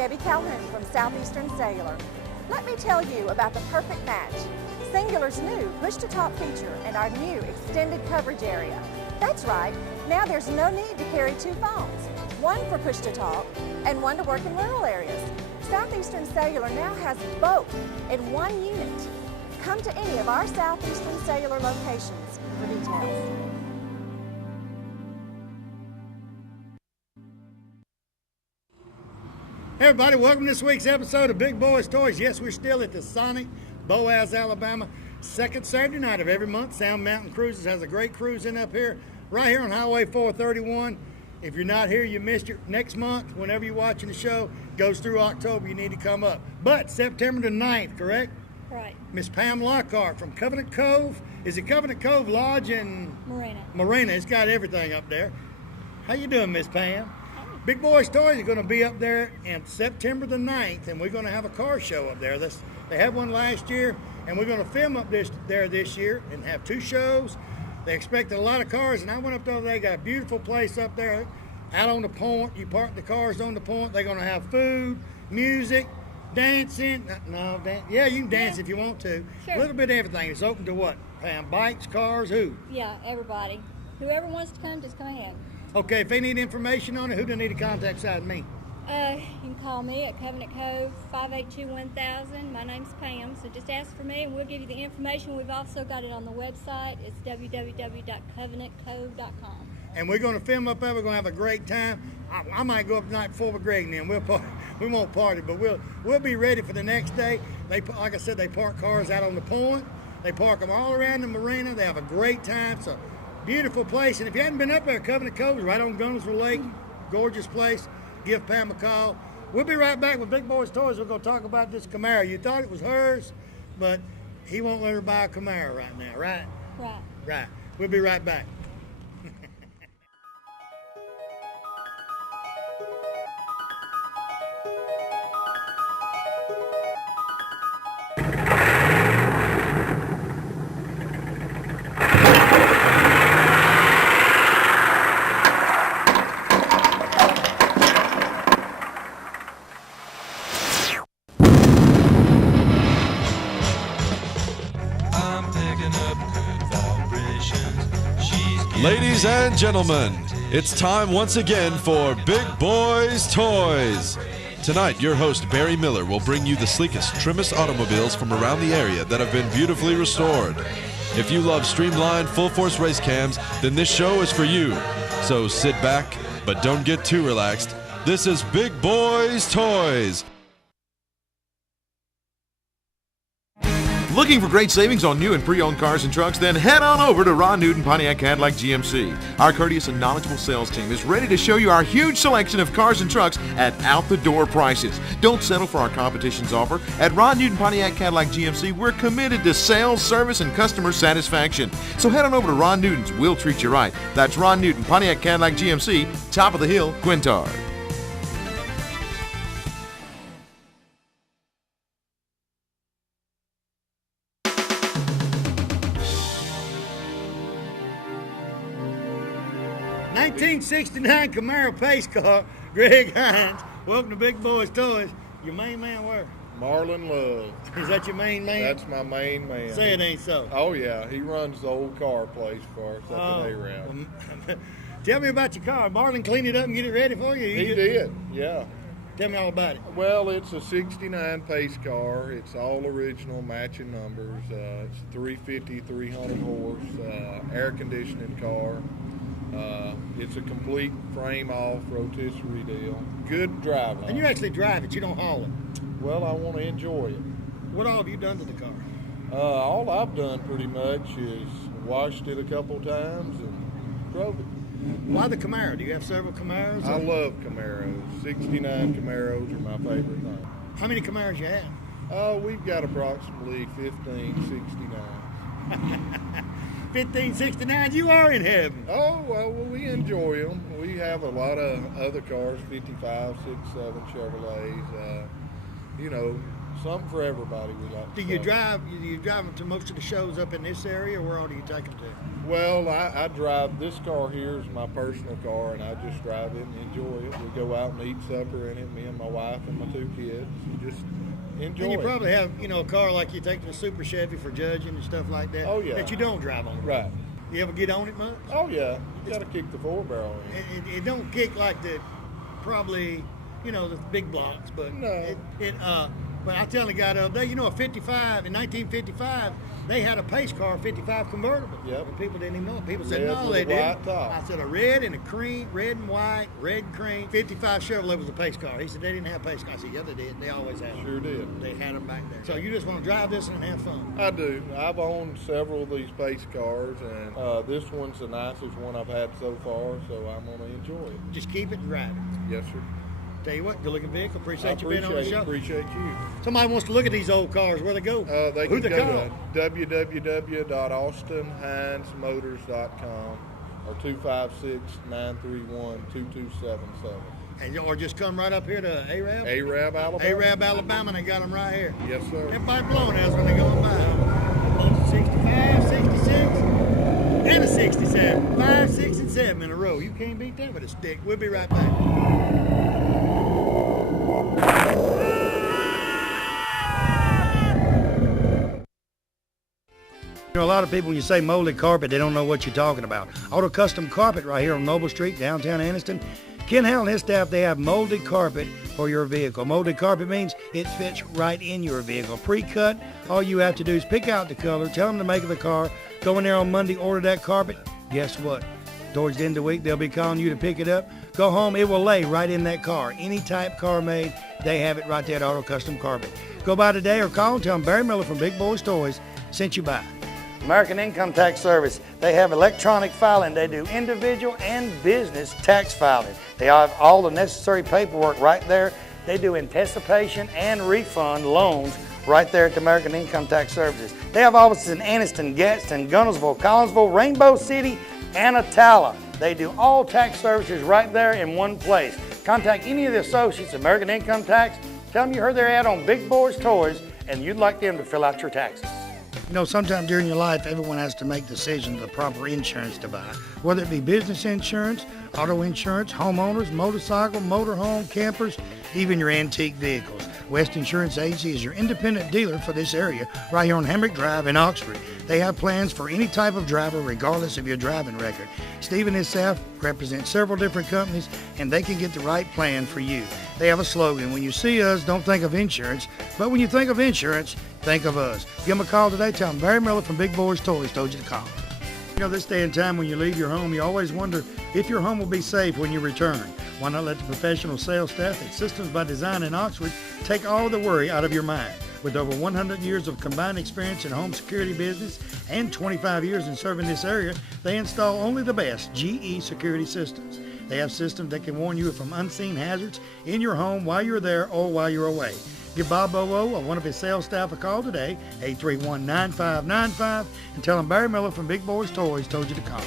Debbie Calhoun from Southeastern Cellular. Let me tell you about the perfect match. Singular's new push-to-talk feature and our new extended coverage area. That's right, now there's no need to carry two phones, one for push-to-talk and one to work in rural areas. Southeastern Cellular now has both in one unit. Come to any of our Southeastern Cellular locations for details. Hey everybody, welcome to this week's episode of Big Boyz Toys. Yes, we're still at the Sonic, Boaz, Alabama. Second Saturday night of every month. Sound Mountain Cruises has a great cruise in up here, right here on Highway 431. If you're not here, you missed it. Next month, whenever you're watching the show, goes through October, you need to come up. But September the 9th, correct? Right. Miss Pam Lockhart from Covenant Cove. Is it Covenant Cove Lodge in Marina? It's got everything up there. How you doing, Miss Pam? Big Boyz Toys are going to be up there on September the 9th, and we're going to have a car show up there. They had one last year, and we're going to film up this year and have two shows. They expected a lot of cars, and I went up there. They got a beautiful place up there out on the point. You park the cars on the point. They're going to have food, music, dancing. Yeah, you can dance if you want to. Sure. A little bit of everything. It's open to what, Pam? Bikes, cars, who? Yeah, everybody. Whoever wants to come, just come ahead. Okay, if they need information on it, who do they need to contact besides me? You can call me at Covenant Cove, 582-1000. My name's Pam, so just ask for me and we'll give you the information. We've also got it on the website. It's www.covenantcove.com. And we're going to film up there. We're going to have a great time. I might go up the night before with Greg and them. We won't party, but we'll be ready for the next day. Like I said, they park cars out on the point. They park them all around the marina. They have a great time. So beautiful place. And if you hadn't been up there, Covenant Cove is right on Gunnersville Lake. Gorgeous place. Give Pam a call. We'll be right back with Big Boyz Toys. We're going to talk about this Camaro. You thought it was hers, but he won't let her buy a Camaro right now, right? Right. Right. We'll be right back. Ladies and gentlemen, it's time once again for Big Boyz Toys. Tonight, your host Barry Miller will bring you the sleekest, trimmest automobiles from around the area that have been beautifully restored. If you love streamlined, full-force race cams, then this show is for you. So sit back, but don't get too relaxed. This is Big Boyz Toys. Looking for great savings on new and pre-owned cars and trucks? Then head on over to Ron Newton Pontiac Cadillac GMC. Our courteous and knowledgeable sales team is ready to show you our huge selection of cars and trucks at out-the-door prices. Don't settle for our competition's offer. At Ron Newton Pontiac Cadillac GMC, we're committed to sales, service, and customer satisfaction. So head on over to Ron Newton's. We'll treat you right. That's Ron Newton Pontiac Cadillac GMC, top of the hill, Quintard. '69 Camaro pace car, Greg Hines. Welcome to Big Boyz Toys. Your main man where? Marlon Love. Is that your main man? That's my main man. Say it ain't so. Oh, yeah. He runs the old car place for us up in A-Round. Tell me about your car. Marlon cleaned it up and get it ready for you? He did, yeah. Tell me all about it. Well, it's a 69 pace car. It's all original, matching numbers. It's 350, 300 horse, air conditioning car. It's a complete frame-off rotisserie deal. Good driving. And you actually drive it. You don't haul it. Well, I want to enjoy it. What all have you done to the car? All I've done pretty much is washed it a couple times and drove it. Why the Camaro? Do you have several Camaros? I love Camaros. 69 Camaros are my favorite thing. How many Camaros you have? We've got approximately 1569. 1569, you are in heaven. Oh, well, we enjoy them. We have a lot of other cars, 55, 67 Chevrolets. Something for everybody we like. Do you drive them to most of the shows up in this area, or where all do you take them to? Well, I drive, this car here is my personal car, and I just drive it and enjoy it. We go out and eat supper in it, me and my wife and my 2 kids, and just enjoy And you it. probably have, a car like you take to the Super Chevy for judging and stuff like that. Oh, yeah. That you don't drive on the road. Right. You ever get on it much? Oh, yeah. You got to kick the 4-barrel in. It don't kick like the, probably, the big blocks, but No. But I tell the guy the other day, a 55, in 1955, they had a pace car, 55 convertible. Yep. And people didn't even know it. People said, Red no, with they a didn't. white top. I said, a red and a cream, red and white, red and cream. 55 Chevrolet was a pace car. He said, they didn't have pace cars. I said, yeah, they did. They always had them. Sure did. They had them back there. So you just want to drive this and have fun. I do. I've owned several of these pace cars, and this one's the nicest one I've had so far, so I'm going to enjoy it. Just keep it and ride it. Yes, sir. Tell you what, good looking vehicle. I Appreciate you being on the show. appreciate you. Somebody wants to look at these old cars. Where they go? They Who can they go call? to www.austinheinsmotors.com or 256-931-2277. And or just come right up here to Arab? Arab, Alabama. Arab, Alabama, and they got them right here. Yes, sir. Everybody blowing us when they going by. 65, 66, and a 67. 5, 6, and 7 in a row. You can't beat that with a stick. We'll be right back. A lot of people, when you say molded carpet, they don't know what you're talking about. Auto Custom Carpet right here on Noble Street, downtown Anniston. Ken Howell and his staff, they have molded carpet for your vehicle. Molded carpet means it fits right in your vehicle. Pre-cut, all you have to do is pick out the color, tell them the make of the car, go in there on Monday, order that carpet. Guess what? Towards the end of the week, they'll be calling you to pick it up. Go home, it will lay right in that car. Any type car made, they have it right there at Auto Custom Carpet. Go by today or call and tell them Barry Miller from Big Boyz Toys sent you by. American Income Tax Service. They have electronic filing. They do individual and business tax filing. They have all the necessary paperwork right there. They do anticipation and refund loans right there at the American Income Tax Services. They have offices in Anniston, Gadsden, Gunnersville, Collinsville, Rainbow City, and Attala. They do all tax services right there in one place. Contact any of the associates of American Income Tax. Tell them you heard their ad on Big Boyz Toys and you'd like them to fill out your taxes. Sometime during your life, everyone has to make decisions of the proper insurance to buy, whether it be business insurance, auto insurance, homeowners, motorcycle, motorhome, campers, even your antique vehicles. West Insurance Agency is your independent dealer for this area right here on Hamrick Drive in Oxford. They have plans for any type of driver regardless of your driving record. Steve and his staff represent several different companies and they can get the right plan for you. They have a slogan, when you see us, don't think of insurance, but when you think of insurance, think of us. Give them a call today, tell them Barry Miller from Big Boyz Toys told you to call. This day and time when you leave your home, you always wonder if your home will be safe when you return. Why not let the professional sales staff at Systems by Design in Oxford take all the worry out of your mind? With over 100 years of combined experience in home security business and 25 years in serving this area, they install only the best GE security systems. They have systems that can warn you from unseen hazards in your home while you're there or while you're away. Give Bob Bowo or one of his sales staff a call today, 831-9595, and tell him Barry Miller from Big Boyz Toys told you to call.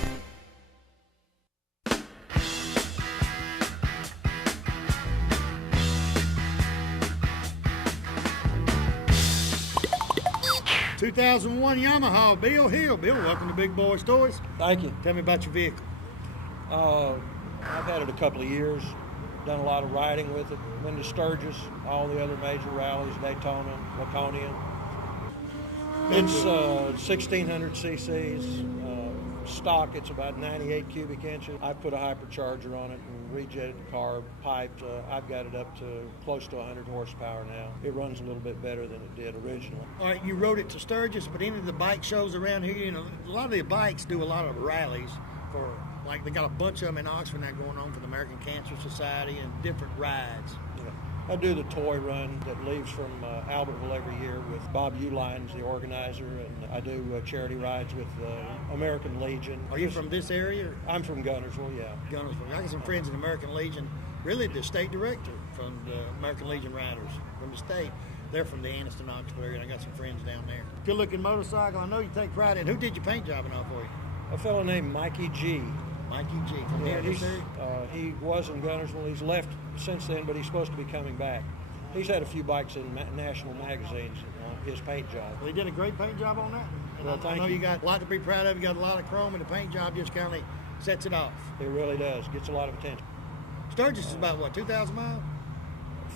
...2001 Yamaha, Bill Hill. Bill, welcome to Big Boyz Toys. Thank you. Tell me about your vehicle. I've had it a couple of years, done a lot of riding with it, been to Sturgis, all the other major rallies, Daytona, Laconia. It's 1,600 cc's, stock, it's about 98 cubic inches. I put a hypercharger on it and rejetted the car, piped. I've got it up to close to 100 horsepower now. It runs a little bit better than it did originally. All right, you rode it to Sturgis, but any of the bike shows around here, a lot of the bikes do a lot of rallies for, like, they got a bunch of them in Oxford now going on for the American Cancer Society and different rides. Yeah. I do the toy run that leaves from Albertville every year with Bob Uline's the organizer, and I do charity rides with American Legion. Are you from this area? I'm from Gunnersville, yeah. Gunnersville. I got some friends in American Legion, really the state director from the American Legion Riders from the state. They're from the Anniston, Oxford area, and I got some friends down there. Good looking motorcycle. I know you take pride in. Who did your paint jobbing on for you? A fellow named Mikey G. Mikey G. From Yeah, this area? he was in Gunnersville. He's left since then, but he's supposed to be coming back. He's had a few bikes in national magazines on his paint job. Well, he did a great paint job on that. Well, I thank know you. you got a lot to be proud of. You got a lot of chrome, and the paint job just kind of sets it off. It really does. Gets a lot of attention. Sturgis is about, what, 2,000 miles?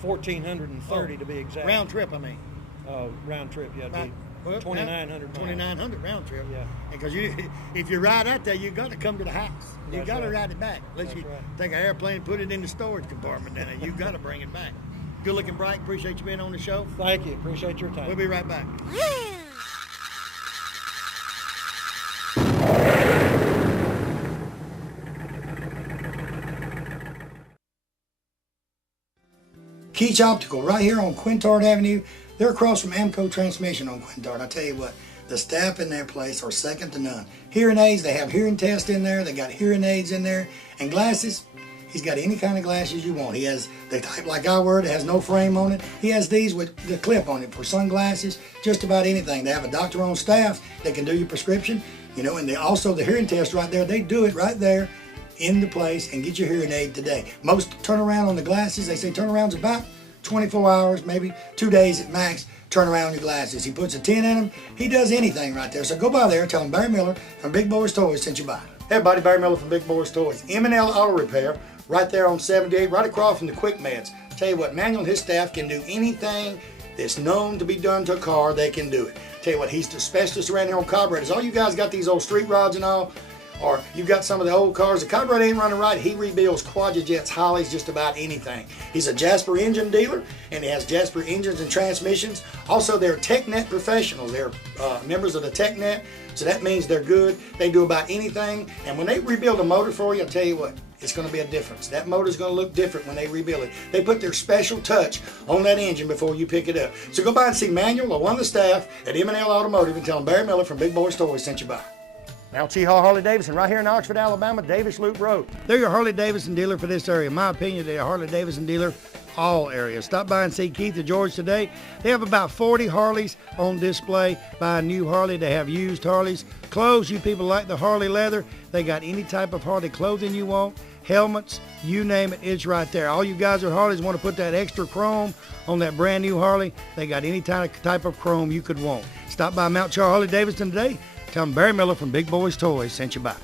1,430 to be exact. Round trip, I mean. Round trip, yeah. About, 2,900 miles. 2,900 round trip. Yeah. Because if you ride out there, you got to come to the house. You That's got to right. ride it back. Unless That's you right. take an airplane and put it in the storage compartment down there. You got to bring it back. Good looking, Bright. Appreciate you being on the show. Thank you. Appreciate your time. We'll be right back. Keach Optical, right here on Quintard Avenue. They're across from Amco Transmission on Quintard. I tell you what, the staff in their place are second to none. Hearing aids, they have hearing tests in there. They got hearing aids in there. And glasses, he's got any kind of glasses you want. He has the type like I wear, it has no frame on it. He has these with the clip on it for sunglasses, just about anything. They have a doctor on staff that can do your prescription, you know, and they also the hearing test right there, they do it right there in the place and get your hearing aid today. Most turnaround on the glasses, they say turnaround's about 24 hours, maybe 2 days at max, turn around your glasses. He puts a 10 in them. He does anything right there. So go by there and tell him Barry Miller from Big Boyz Toyz sent you by. Hey everybody, Barry Miller from Big Boyz Toyz. M&L Auto Repair, right there on 78, right across from the Quick Meds. Tell you what, Manuel and his staff can do anything that's known to be done to a car, they can do it. Tell you what, he's the specialist around here on carburetors. All you guys got these old street rods and all, or you've got some of the old cars, the carburetor ain't running right, he rebuilds Quadrajets, Hollies, just about anything. He's a Jasper engine dealer, and he has Jasper engines and transmissions. Also, they're TechNet professionals. They're members of the TechNet, so that means they're good. They do about anything, and when they rebuild a motor for you, I'll tell you what, it's going to be a difference. That motor's going to look different when they rebuild it. They put their special touch on that engine before you pick it up. So go by and see Manuel or one of the staff at M&L Automotive and tell them Barry Miller from Big Boyz Toyz sent you by. Now, T-Haw Harley-Davidson, right here in Oxford, Alabama, Davis Loop Road. They're your Harley-Davidson dealer for this area. In my opinion, they're a Harley-Davidson dealer all areas. Stop by and see Keith or George today. They have about 40 Harleys on display. Buy a new Harley. They have used Harleys. Clothes, you people like the Harley leather. They got any type of Harley clothing you want. Helmets, you name it, it's right there. All you guys with Harleys want to put that extra chrome on that brand new Harley. They got any type of chrome you could want. Stop by Mount Char Harley-Davidson today. Tell them Barry Miller from Big Boyz Toyz sent you by.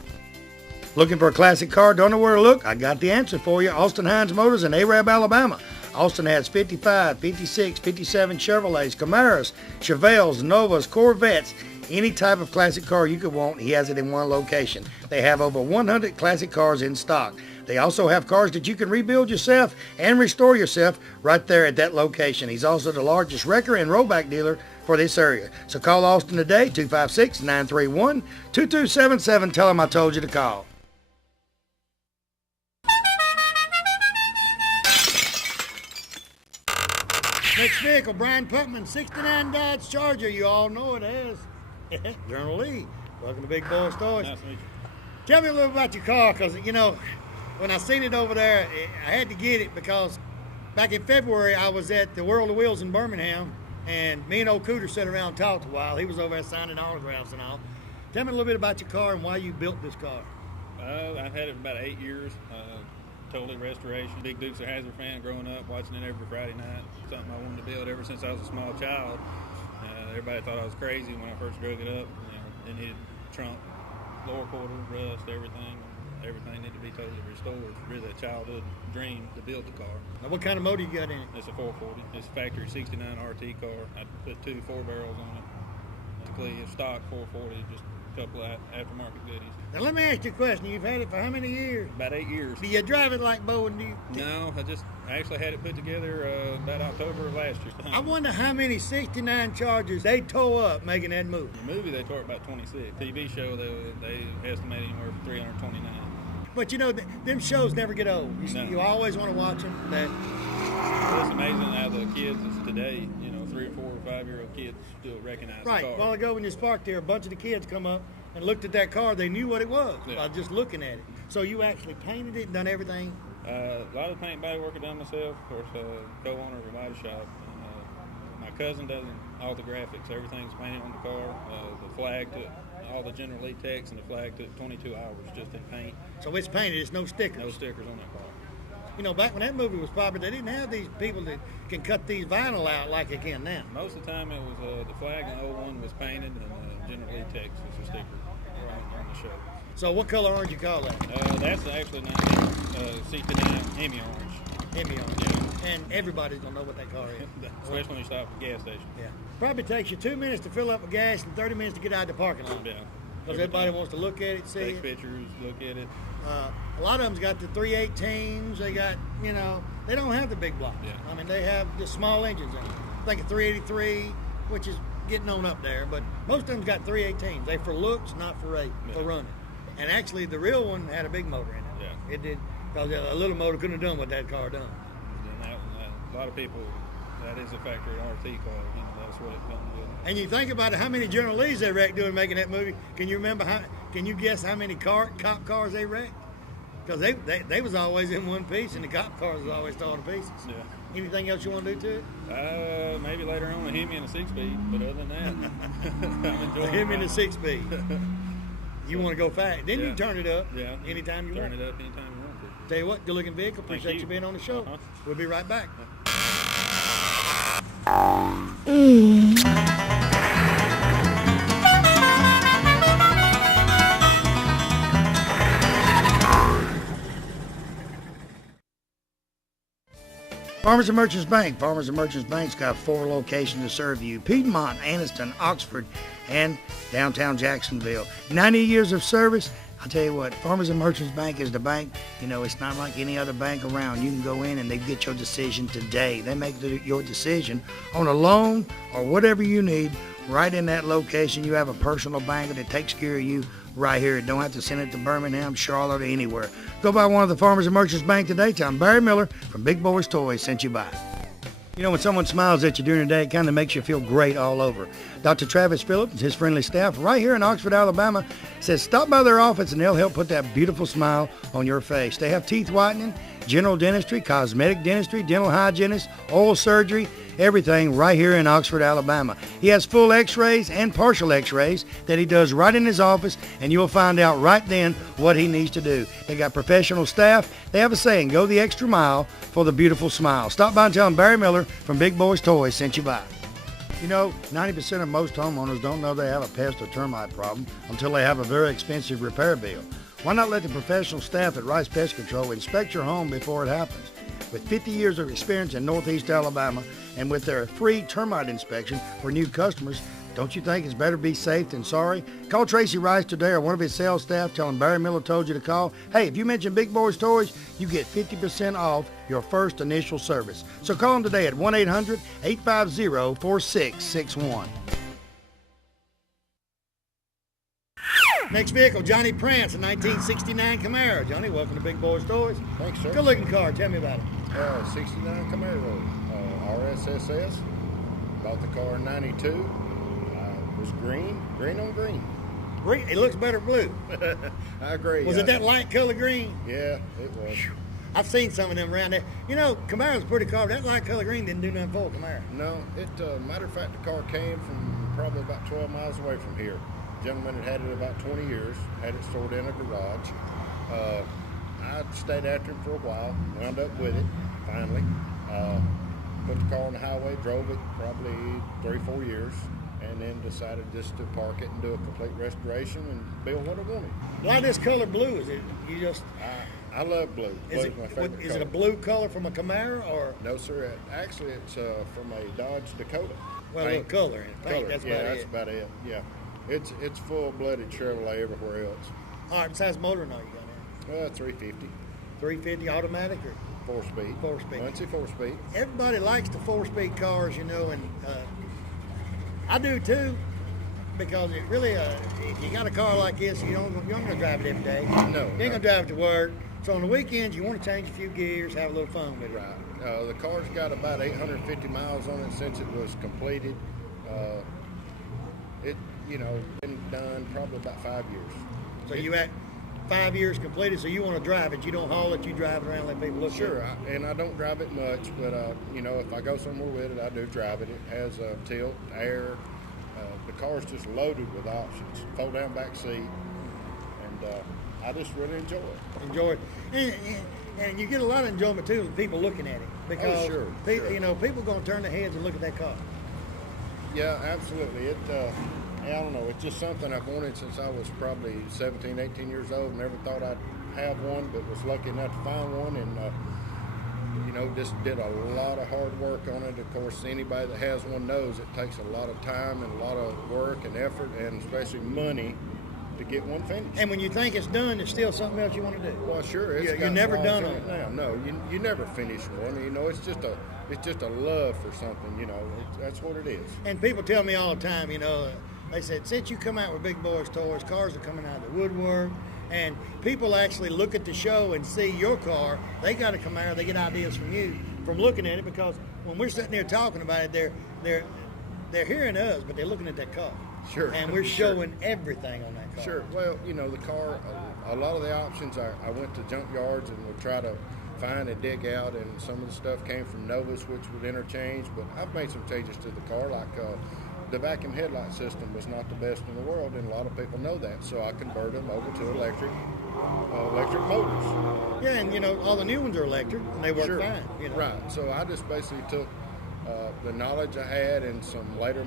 Looking for a classic car? Don't know where to look? I got the answer for you. Austin Hines Motors in Arab, Alabama. Austin has 55, 56, 57 Chevrolets, Camaros, Chevelles, Novas, Corvettes. Any type of classic car you could want, he has it in one location. They have over 100 classic cars in stock. They also have cars that you can rebuild yourself and restore yourself right there at that location. He's also the largest wrecker and rollback dealer for this area. So call Austin today, 256-931-2277. Tell him I told you to call. Next vehicle, Brian Putman, 69 Dodge Charger. You all know it as Journal Lee. Welcome to Big Boyz Toyz. Nice to meet you. Tell me a little about your car, because, you know, when I seen it over there, I had to get it because back in February, I was at the World of Wheels in Birmingham, and me and old Cooter sat around and talked a while. He was over there signing autographs and all. Tell me a little bit about your car and why you built this car. I've had it for about 8 years. Totally restoration. Big Dukes of Hazzard fan growing up, watching it every Friday night. Something I wanted to build ever since I was a small child. Everybody thought I was crazy when I first drug it up. It needed trunk, lower quarter, rust, everything. Everything needed to be totally restored. It's really a childhood dream to build the car. Now, what kind of motor you got in it? It's a 440. It's a factory 69 RT car. I put 2 4-barrels on it. Basically, a stock 440, just a couple of aftermarket goodies. Now, let me ask you a question. You've had it for how many years? About 8 years. Do you drive it like Bo? And No, I actually had it put together about October of last year. I wonder how many 69 Chargers they tore up making that movie. The movie, they tore about 26. TV show, they estimate anywhere from 329. But you know, them shows never get old. You always want to watch them. It's amazing how the kids today, 3 or 4 or 5-year-old kids still recognize the car. Right. A while ago when you was parked there, a bunch of the kids come up and looked at that car. They knew what it was by just looking at it. So you actually painted it and done everything? A lot of the paint body work I done myself. Of course, co-owner of a body shop. My cousin does all the graphics. Everything's painted on the car. The flag took all the General Lee text, and the flag took 22 hours just in paint. So it's painted. It's no stickers. No stickers on that car. You know, back when that movie was popular, they didn't have these people that can cut these vinyl out like they can now. Most of the time, it was the flag in 01 was painted, and the General Lee, Texas, a sticker on the show. So what color orange you call that? That's actually not C59 Hemi orange. Hemi orange. Yeah. And everybody's gonna know what that car is. Especially when you stop at the gas station. Yeah. Probably takes you 2 minutes to fill up with gas and 30 minutes to get out of the parking lot. Yeah. Because everybody wants to look at it, see Take it. pictures, look at it. A lot of them's got the 318s. They got, they don't have the big blocks. Yeah. I mean, they have the small engines in them. I think a 383, which is getting on up there, but most of them's got 318s. They for looks, not for running. And actually, the real one had a big motor in it. Yeah. It did, because a little motor couldn't have done what that car done. And a lot of people, that is a factory RT car. That's what it comes with. And you think about it, how many General Lees they wrecked doing making that movie? Can you remember can you guess how many cop cars they wrecked? Because they was always in one piece, and the cop cars was always torn to pieces. Yeah. Anything else you want to do to it? Maybe later on a Hemi and a 6-speed, but other than that, I'm enjoying Him in the it. 6-speed. You want to go fast. Then you turn it up anytime you want. Turn it up anytime you want to. Tell you what, good looking vehicle. Appreciate you. you being on the show. Uh-huh. We'll be right back. Farmers and Merchants Bank. Farmers and Merchants Bank's got 4 locations to serve you: Piedmont, Anniston, Oxford, and downtown Jacksonville. 90 years of service. I'll tell you what, Farmers and Merchants Bank is the bank. It's not like any other bank around. You can go in and they get your decision today. They make your decision on a loan or whatever you need right in that location. You have a personal banker that takes care of you right here. Don't have to send it to Birmingham, Charlotte, or anywhere. Go by one of the Farmers and Merchants Bank today. Tell them Barry Miller from Big Boyz Toys sent you by. When someone smiles at you during the day, it kind of makes you feel great all over. Dr. Travis Phillips and his friendly staff right here in Oxford, Alabama, says stop by their office and they'll help put that beautiful smile on your face. They have teeth whitening, general dentistry, cosmetic dentistry, dental hygienist, oral surgery, everything right here in Oxford, Alabama. He has full x-rays and partial x-rays that he does right in his office, and you'll find out right then what he needs to do. They got professional staff. They have a saying, go the extra mile for the beautiful smile. Stop by and tell them Barry Miller from Big Boyz Toys sent you by. 90% of most homeowners don't know they have a pest or termite problem until they have a very expensive repair bill. Why not let the professional staff at Rice Pest Control inspect your home before it happens? With 50 years of experience in Northeast Alabama and with their free termite inspection for new customers, don't you think it's better be safe than sorry? Call Tracy Rice today or one of his sales staff. Tell him Barry Miller told you to call. Hey, if you mention Big Boyz Toys, you get 50% off your first initial service. So call him today at 1-800-850-4661. Next vehicle, Johnny Prance, a 1969 Camaro. Johnny, welcome to Big Boyz Toys. Thanks, sir. Good looking car. Tell me about it. 69 Camaro, RSSS. Bought the car in 92. Was green on green. Green. It looks better blue. I agree. Was it that light color green? Yeah, it was. I've seen some of them around there. Camaro's pretty car. That light color green didn't do nothing for a Camaro. No, matter of fact, the car came from probably about 12 miles away from here. The gentleman had it about 20 years, had it stored in a garage. I stayed after him for a while, wound up with it, finally. Put the car on the highway, drove it probably 3-4 years, and then decided just to park it and do a complete restoration and build what I wanted. Why this color blue? Is it you just? I love blue. Is Blue's my favorite it color. a blue color from a Camaro or? No, sir. Actually, it's from a Dodge Dakota. Well, a little color in it. Paint, Color. that's Yeah, about that's it. about it. Yeah, it's full-blooded Chevrolet everywhere else. All right, besides motor, now you got it. 350, 350 automatic or 4-speed. 4-speed. Muncie 4-speed. Everybody likes the 4-speed cars, and I do too, because it really, if you got a car like this, you're not going to drive it every day. No. You ain't going to drive it to work. So on the weekends, you want to change a few gears, have a little fun with it. Right. The car's got about 850 miles on it since it was completed. Been done probably about 5 years. So you at 5 years completed, so you want to drive it. You don't haul it, you drive it around, let people look Sure, at it. and I don't drive it much, but if I go somewhere with it, I do drive it. It has tilt, air. The car's just loaded with options. Fold down back seat, and I just really enjoy it. Enjoy it. And you get a lot of enjoyment too with people looking at it. Because sure. people going to turn their heads and look at that car. Yeah, absolutely. I don't know. It's just something I've wanted since I was probably 17, 18 years old. Never thought I'd have one, but was lucky enough to find one, and just did a lot of hard work on it. Of course, anybody that has one knows it takes a lot of time and a lot of work and effort, and especially money to get one finished. And when you think it's done, there's still something else you want to do. Well, sure. You're never done on it now. No, you never finish one. It's just a love for something. That's what it is. And people tell me all the time, they said, since you come out with Big Boyz Toyz, cars are coming out of the woodwork, and people actually look at the show and see your car. They got a Camaro. They get ideas from you from looking at it, because when we're sitting there talking about it, they're hearing us, but they're looking at that car. Sure. And we're showing everything on that car. Sure. Well, the car, a lot of the options, I went to junk yards and would try to find and dig out, and some of the stuff came from Novus, which would interchange, but I've made some changes to the car, like the vacuum headlight system was not the best in the world, and a lot of people know that, so I converted them over to electric motors. Yeah, and all the new ones are electric, and they work Sure. fine. Right. So I just basically took the knowledge I had and some later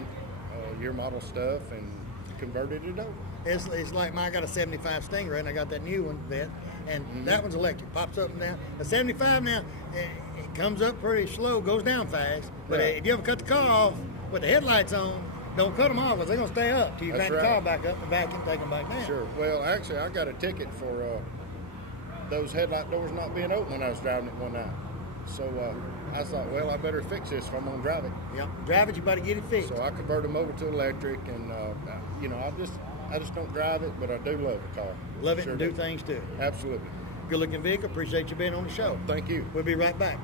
year model stuff and converted it over. It's like I got a 75 Stingray, and I got that new one, Vet, and that one's electric. Pops up and down. The 75 now, it comes up pretty slow, goes down fast. But if you ever cut the car off with the headlights on, don't cut them off, because they're going to stay up till you crank the car back up and vacuum, take them back down. Sure. Well, actually, I got a ticket for those headlight doors not being open when I was driving it one night. So I thought, well, I better fix this if I'm going to drive it. Yep. Drive it, you better get it fixed. So I converted them over to electric, and I just don't drive it, but I do love the car. Love it and do things too. Absolutely. Good looking vehicle. Appreciate you being on the show. Thank you. We'll be right back.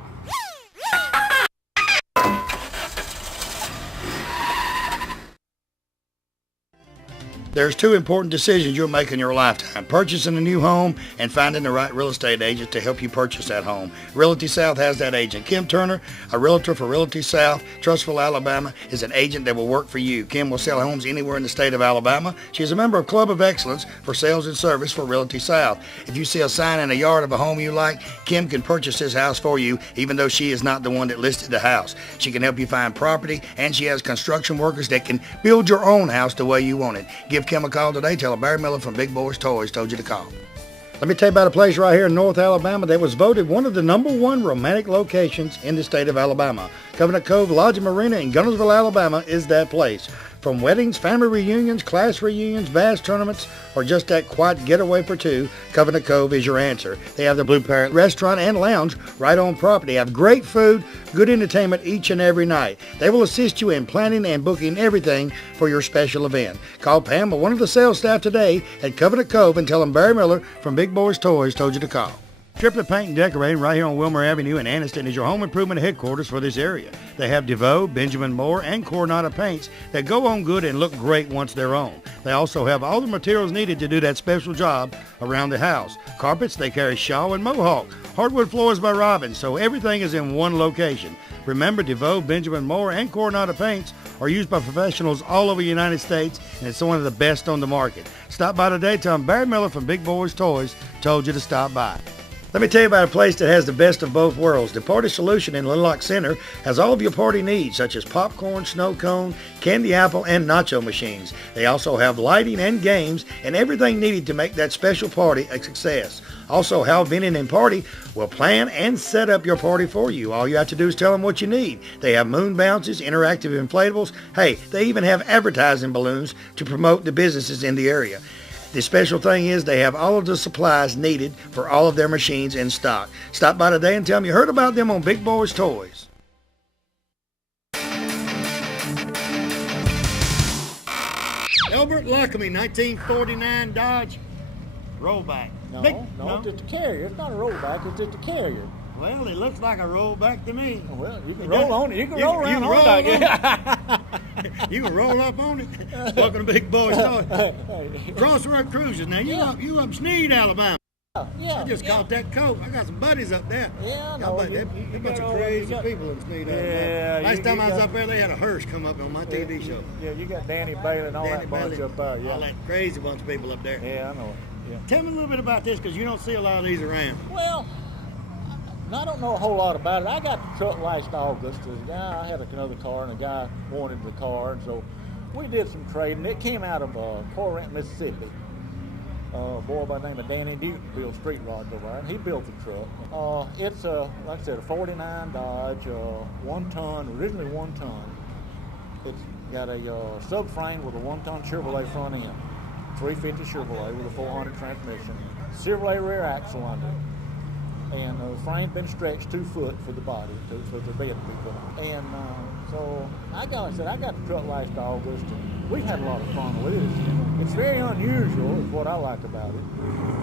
There's two important decisions you'll make in your lifetime: purchasing a new home and finding the right real estate agent to help you purchase that home. Realty South has that agent. Kim Turner, a realtor for Realty South, Trussville, Alabama, is an agent that will work for you. Kim will sell homes anywhere in the state of Alabama. She is a member of Club of Excellence for Sales and Service for Realty South. If you see a sign in a yard of a home you like, Kim can purchase this house for you, even though she is not the one that listed the house. She can help you find property, and she has construction workers that can build your own house the way you want it. Give Kim a call today. Tell her Barry Miller from Big Boyz Toyz told you to call. Let me tell you about a place right here in North Alabama that was voted one of the #1 romantic locations in the state of Alabama. Covenant Cove Lodge and Marina in Gunnersville, Alabama is that place. From weddings, family reunions, class reunions, bass tournaments, or just that quiet getaway for two, Covenant Cove is your answer. They have the Blue Parrot restaurant and lounge right on property. They have great food, good entertainment each and every night. They will assist you in planning and booking everything for your special event. Call Pam or one of the sales staff today at Covenant Cove and tell them Barry Miller from Big Boyz Toyz told you to call. Triplet Paint and Decorating right here on Wilmer Avenue in Anniston is your home improvement headquarters for this area. They have DeVoe, Benjamin Moore, and Coronado paints that go on good and look great once they're on. They also have all the materials needed to do that special job around the house. Carpets, they carry Shaw and Mohawk. Hardwood floors by Robbins, so everything is in one location. Remember, DeVoe, Benjamin Moore, and Coronado paints are used by professionals all over the United States, and it's one of the best on the market. Stop by today. Tell them Barry Miller from Big Boyz Toyz told you to stop by. Let me tell you about a place that has the best of both worlds. The Party Solution in Little Rock Center has all of your party needs, such as popcorn, snow cone, candy apple, and nacho machines. They also have lighting and games and everything needed to make that special party a success. Also, Hal Vinning and Party will plan and set up your party for you. All you have to do is tell them what you need. They have moon bounces, interactive inflatables. Hey, they even have advertising balloons to promote the businesses in the area. The special thing is they have all of the supplies needed for all of their machines in stock. Stop by today and tell them you heard about them on Big Boyz Toyz. Elbert Luckamy, 1949 Dodge rollback. No, it's just a carrier. It's not a rollback. It's just a carrier. Well, it looks like a rollback to me. Well, you can roll on it. You can roll around on it. You can roll up on it. Welcome to Big Boyz Toyz. Crossroad Cruises. Now you up Sneed, Alabama. Yeah. I just caught that coat. I got some buddies up there. Yeah, Got a bunch of crazy people in Sneed, Alabama. Last time I was up there, they had a hearse come up on my TV show. Yeah, you got Danny Bailey and all that bunch up there. Yeah. All that crazy bunch of people up there. Yeah, I know it. Yeah. Tell me a little bit about this, because you don't see a lot of these around. Well, I don't know a whole lot about it. I got the truck last August. I had another car, and a guy wanted the car, and so we did some trading. It came out of Corinth, Mississippi. A boy by the name of Danny Duke built street rods over there, and he built the truck. It's like I said, a 49 Dodge, 1 ton, originally 1 ton. It's got a subframe with a 1-ton Chevrolet front end, 350 Chevrolet with a 400 transmission, Chevrolet rear axle under it. And the frame's been stretched 2 foot for the body, for the bed to be put on. And so I got the truck last August, and we've had a lot of fun with it. It's very unusual, is what I like about it.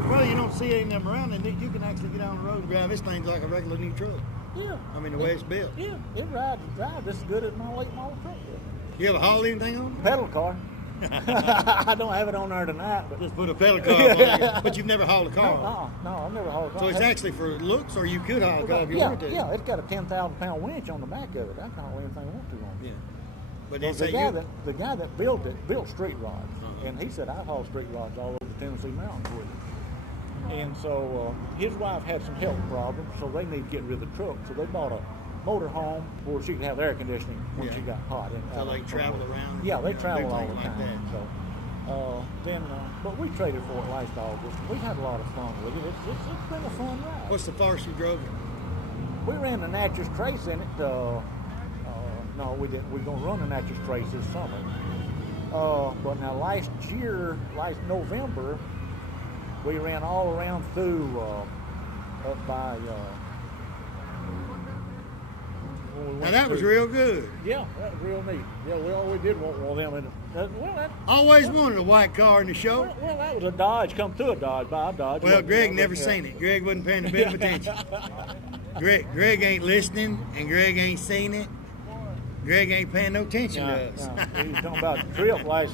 Well, you don't see any of them around, and you can actually get on the road and drive this thing like a regular new truck. Yeah. I mean, the way it's built. Yeah, it rides as good as my late model truck does. You ever haul anything on it? Pedal car. I don't have it on there tonight, but just put a pedal car on it. But you've never hauled a car. No, I've never hauled a car. So it's actually for looks, or you could haul a car if you wanted to. Yeah, it's got a 10,000-pound winch on the back of it. I can haul anything I want to on it. Yeah. But the guy that built it built street rods, and he said I've hauled street rods all over the Tennessee mountains with it. And so his wife had some health problems, so they need to get rid of the truck. So they bought a motor home where she could have air conditioning when she got hot. So they travel around? Yeah, they travel all the like time. So but we traded for it last August. We had a lot of fun with it. It's been a fun ride. What's the farthest you drove it? We ran the Natchez Trace in it. No, we didn't. We're going to run the Natchez Trace this summer. But now last November, we ran all around through up by... now that was real good. Yeah, that was real neat. Yeah, we did want one of them. Always wanted a white car in the show. Well, that was a Dodge, come through a Dodge, by a Dodge. Well, Greg never seen it. Greg wasn't paying a bit of attention. Greg ain't listening, and Greg ain't seen it. Greg ain't paying no attention to us. We was talking about the trip last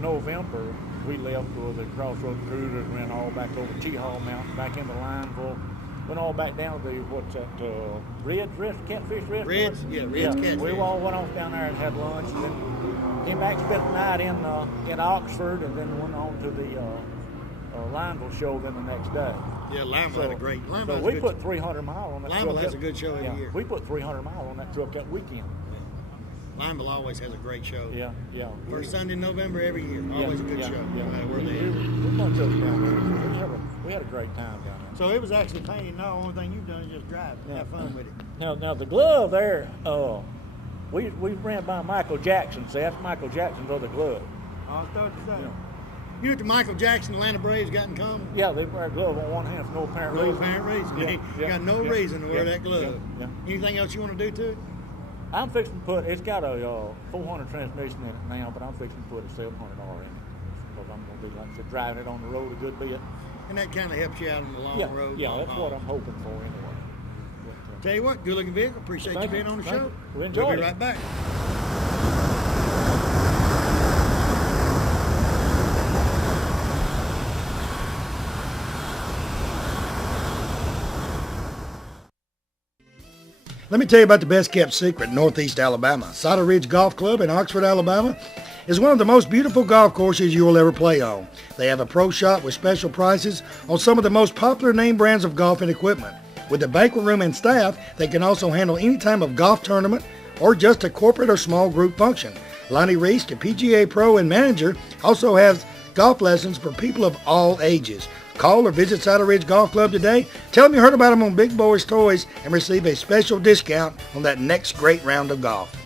November. We left with the Crossroad Cruiser and ran all back over T-Hall Mountain, back into Lineville. Went all back down to Red's Catfish Restaurant? Red's Catfish. We all went off down there and had lunch, and then came back, spent the night in Oxford, and then went on to the Lineville show then the next day. Yeah, Lineville had a great. So we put 300 miles on that truck. Lineville has a good show every year. We put 300 miles on that truck that weekend. Lineville always has a great show. Yeah. First Sunday in November every year. Always a good show. No matter where they are. We had a great time down there. So it was actually paying. No, the only thing you've done is just drive. Have fun with it. Now the glove there, we ran by Michael Jackson. See, that's Michael Jackson's other glove. I was starting to say. You know what the Michael Jackson Atlanta Braves got in common? Yeah, they wear a glove on one hand for no apparent reason. No apparent reason. They got no reason to wear that glove. Anything else you want to do to it? I'm fixing to put, it's got a 400 transmission in it now, but I'm fixing to put a 700R in it. Because I'm going to be, like I said, driving it on the road a good bit. And that kind of helps you out on the long road. Yeah, that's what I'm hoping for anyway. Tell you what, good looking vehicle. Appreciate you being on the show. We enjoyed it. We'll be right back. Let me tell you about the best kept secret in Northeast Alabama. Cider Ridge Golf Club in Oxford, Alabama is one of the most beautiful golf courses you will ever play on. They have a pro shop with special prices on some of the most popular name brands of golf and equipment. With a banquet room and staff, they can also handle any type of golf tournament or just a corporate or small group function. Lonnie Reese, the PGA Pro and manager, also has golf lessons for people of all ages. Call or visit Cider Ridge Golf Club today. Tell them you heard about them on Big Boyz Toys and receive a special discount on that next great round of golf.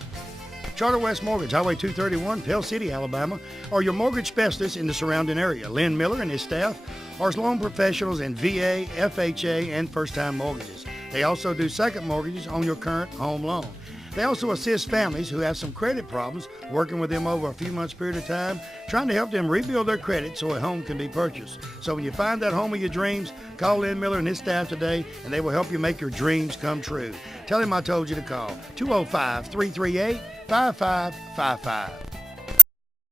Charter West Mortgage, Highway 231, Pell City, Alabama, are your mortgage specialists in the surrounding area. Lynn Miller and his staff are loan professionals in VA, FHA, and first-time mortgages. They also do second mortgages on your current home loan. They also assist families who have some credit problems, working with them over a few months period of time, trying to help them rebuild their credit so a home can be purchased. So when you find that home of your dreams, call Lynn Miller and his staff today, and they will help you make your dreams come true. Tell him I told you to call 205-338-5555.